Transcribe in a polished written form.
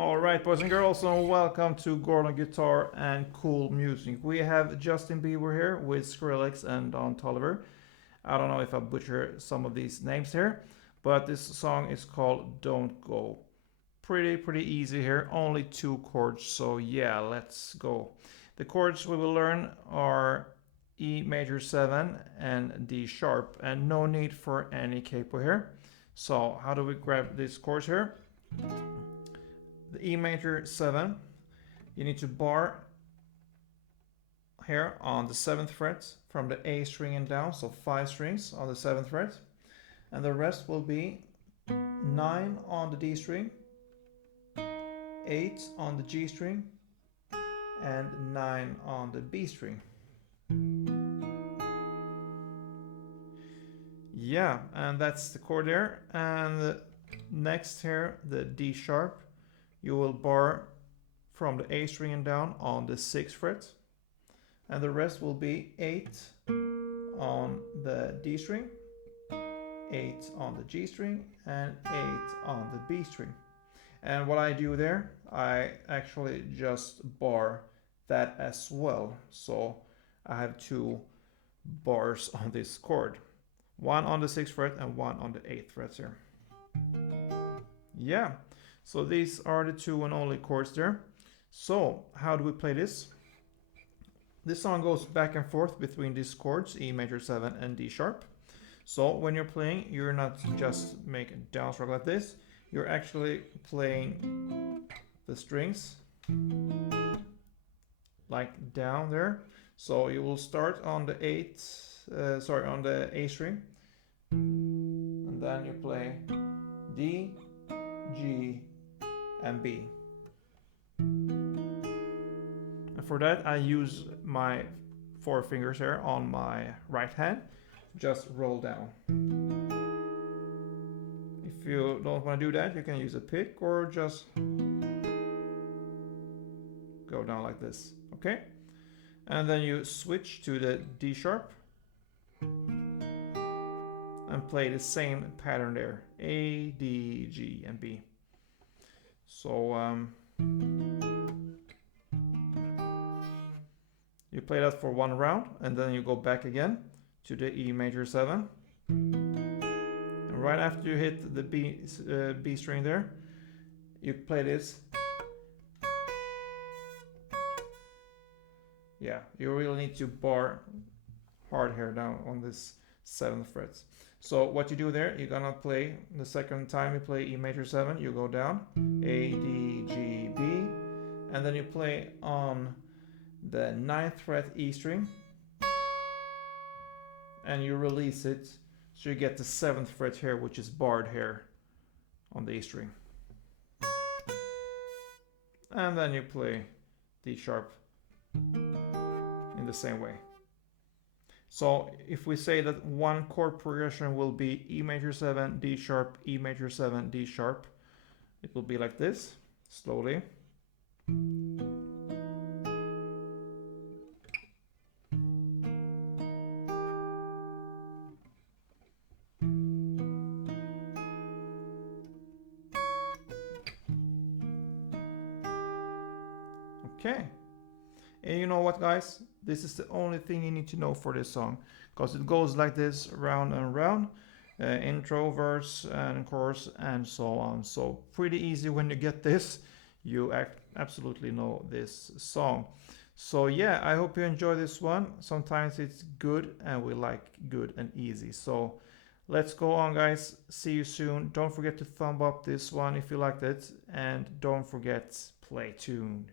Alright, boys and girls, and welcome to Gordon Guitar and Cool Music. We have Justin Bieber here with Skrillex and Toliver. I don't know if I butcher some of these names here, but this song is called Don't Go. Pretty easy here, only two chords, so yeah, let's go. The chords we will learn are E major 7 and D sharp, and no need for any capo here. So how do we grab these chords here? The E major 7, you need to bar here on the 7th fret from the A string and down, so 5 strings on the 7th fret, and the rest will be 9 on the D string, 8 on the G string, and 9 on the B string. Yeah, and that's the chord there. And next here, the D sharp, you will bar from the A string and down on the 6th fret, and the rest will be 8 on the D string, 8 on the G string, and 8 on the B string. And what I do there, I actually just bar that as well. So I have 2 bars on this chord, 1 on the 6th fret and 1 on the 8th fret here. Yeah, so these are the 2 and only chords there. So how do we play this? This song goes back and forth between these chords, E major 7 and D sharp. So when you're playing, you're not just making downstroke like this, you're actually playing the strings like down there. So you will start on the on the A string, and then you play D, G, and B. And for that I use my 4 fingers here on my right hand, just roll down. If you don't want to do that, you can use a pick or just go down like this, okay? And then you switch to the D sharp and play the same pattern there, A, D, G, and B. So you play that for 1 round, and then you go back again to the E major 7. And right after you hit the B string there, you play this. Yeah, you really need to bar hard here down on this 7th fret. So what you do there, you're gonna play the second time you play E major 7, you go down, A, D, G, B, and then you play on the 9th fret E string, and you release it, so you get the 7th fret here, which is barred here on the E string. And then you play D sharp in the same way. So if we say that one chord progression will be E major 7, D sharp, E major 7, D sharp, it will be like this, slowly. Okay. And you know what, guys? This is the only thing you need to know for this song, because it goes like this, round and round, intro, verse, and chorus, and so on. So pretty easy. When you get this, you absolutely know this song. So yeah, I hope you enjoy this one. Sometimes it's good, and we like good and easy. So let's go on, guys. See you soon. Don't forget to thumb up this one if you liked it, and don't forget, play tuned.